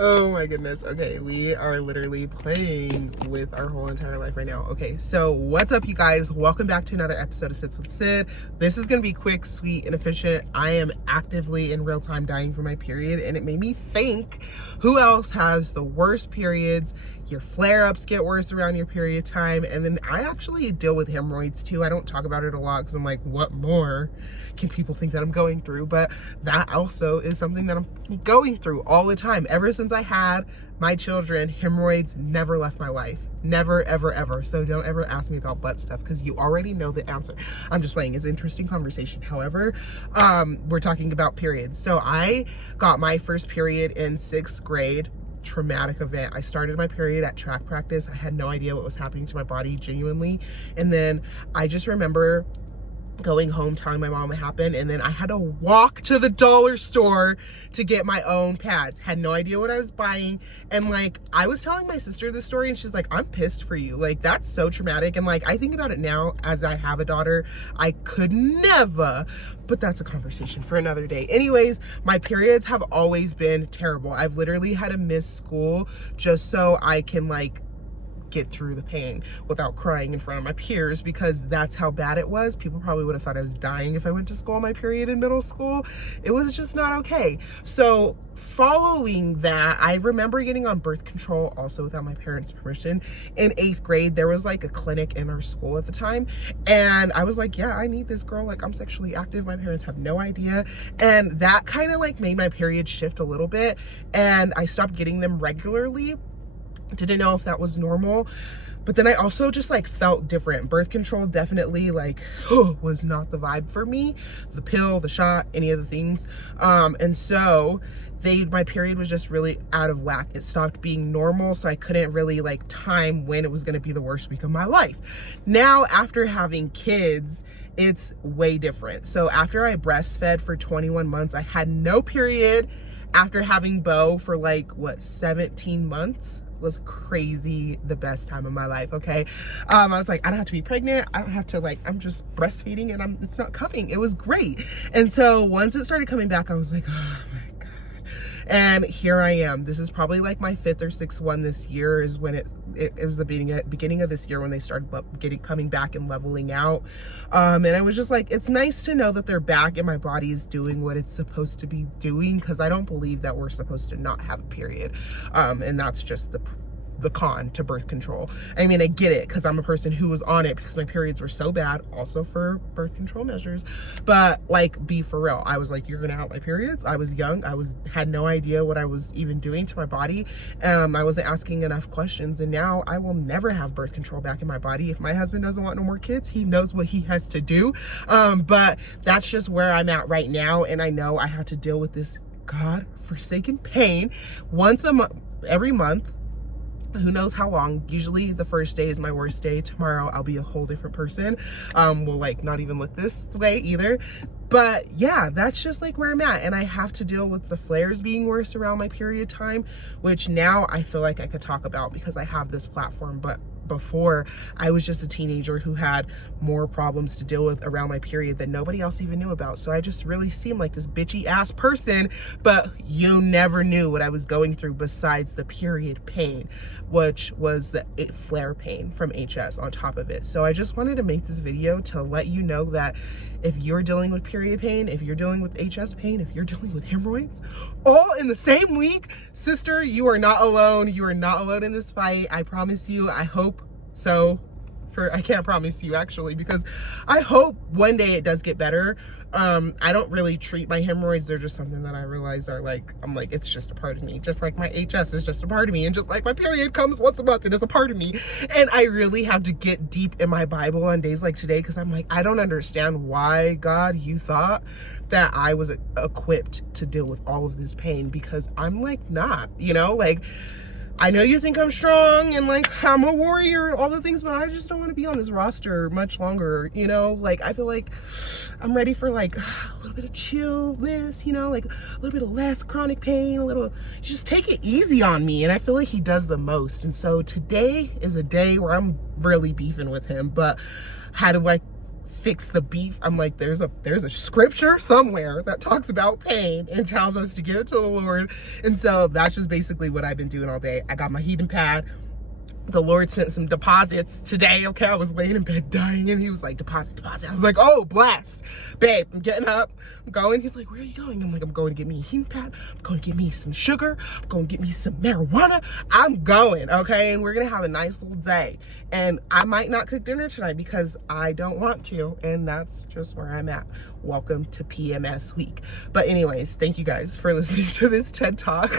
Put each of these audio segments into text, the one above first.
Oh my goodness. Okay, we are literally playing with our whole entire life right now. Okay, so what's up, you guys? Welcome back to another episode of Sits with Sid. This is gonna be quick, sweet, and efficient. I am actively in real time dying for my period, and it made me think, who else has the worst periods? Your flare-ups get worse around your period time, and then I actually deal with hemorrhoids too. I don't talk about it a lot because I'm like, what more can people think that I'm going through? But that also is something that I'm going through all the time. Ever since I had my children, hemorrhoids never left my life. Never, ever, ever. So don't ever ask me about butt stuff because you already know the answer. I'm just playing. It's an interesting conversation. However, we're talking about periods. So I got my first period in 6th grade. Traumatic event. I started my period at track practice. I had no idea what was happening to my body, genuinely. And then I just remember going home telling my mom what happened, and then I had to walk to the dollar store to get my own pads. Had no idea what I was buying, and like I was telling my sister this story and she's like, I'm pissed for you. Like, that's so traumatic. And like I think about it now as I have a daughter, I could never, but that's a conversation for another day. Anyways, my periods have always been terrible. I've literally had to miss school just so I can like get through the pain without crying in front of my peers, because that's how bad it was. People probably would have thought I was dying if I went to school on my period in middle school. It was just not okay. So following that, I remember getting on birth control also without my parents' permission. In 8th grade, there was like a clinic in our school at the time, and I was like, yeah, I need this, girl. Like, I'm sexually active. My parents have no idea. And that kind of like made my period shift a little bit, and I stopped getting them regularly. Didn't know if that was normal, but then I also just like felt different. Birth control definitely like was not the vibe for me. The pill, the shot, any of the things. And so my period was just really out of whack. It stopped being normal, so I couldn't really like time when it was going to be the worst week of my life. Now, after having kids, it's way different. So after I breastfed for 21 months, I had no period. After having Bo for like, what, 17 months? Was crazy, the best time of my life. Okay, I was like, I don't have to be pregnant, I don't have to, like, I'm just breastfeeding and it's not coming. It was great. And so once it started coming back, I was like, oh my god. And here I am. This is probably like my 5th or 6th one this year, is when it was the beginning of this year when they started coming back and leveling out. And I was just like, it's nice to know that they're back and my body is doing what it's supposed to be doing, because I don't believe that we're supposed to not have a period. And that's just the con to birth control. I mean, I get it because I'm a person who was on it because my periods were so bad, also for birth control measures. But like, be for real, I was like, you're gonna have my periods. I was young, had no idea what I was even doing to my body. I wasn't asking enough questions, and now I will never have birth control back in my body. If my husband doesn't want no more kids, he knows what he has to do. But that's just where I'm at right now, and I know I have to deal with this god-forsaken pain once a month, every month. Who knows how long. Usually the first day is my worst day. Tomorrow I'll be a whole different person. Will like not even look this way either. But yeah, that's just like where I'm at, and I have to deal with the flares being worse around my period time, which now I feel like I could talk about because I have this platform. But before, I was just a teenager who had more problems to deal with around my period that nobody else even knew about. So I just really seemed like this bitchy ass person, but you never knew what I was going through besides the period pain, which was the flare pain from HS on top of it. So I just wanted to make this video to let you know that if you're dealing with period pain, if you're dealing with HS pain, if you're dealing with hemorrhoids, all in the same week, sister, you are not alone. You are not alone in this fight. I promise you. I hope so. I can't promise you actually, because I hope one day it does get better. I don't really treat my hemorrhoids. They're just something that I realize are like, I'm like, it's just a part of me. Just like my HS is just a part of me. And just like my period comes once a month, it is a part of me. And I really have to get deep in my Bible on days like today, because I'm like, I don't understand why, God, you thought that I was equipped to deal with all of this pain, because I'm like not, you know, like, I know you think I'm strong and like I'm a warrior and all the things, but I just don't want to be on this roster much longer, you know? Like, I feel like I'm ready for like a little bit of chillness, you know, like a little bit of less chronic pain, just take it easy on me. And I feel like he does the most. And so today is a day where I'm really beefing with him, but how do I fix the beef. I'm like, there's a scripture somewhere that talks about pain and tells us to give it to the Lord. And so that's just basically what I've been doing all day. I got my heating pad. The Lord sent some deposits today. Okay, I was laying in bed dying and he was like, deposit. I was like, oh, bless. Babe, I'm getting up, I'm going. He's like, where are you going? I'm like, I'm going to get me a heating pad. I'm going to get me some sugar. I'm going to get me some marijuana. I'm going, okay? And we're going to have a nice little day. And I might not cook dinner tonight because I don't want to. And that's just where I'm at. Welcome to PMS week. But anyways, thank you guys for listening to this TED Talk.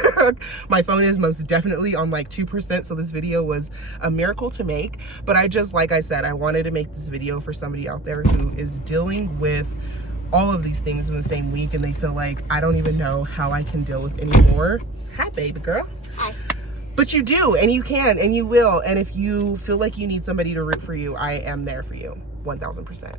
My phone is most definitely on like 2%. So this video was a miracle to make. But I just, like I said, I wanted to make this video for somebody out there who is dealing with all of these things in the same week. And they feel like, I don't even know how I can deal with anymore. Hi, baby girl. Hi. But you do, and you can, and you will. And if you feel like you need somebody to root for you, I am there for you, 1000%.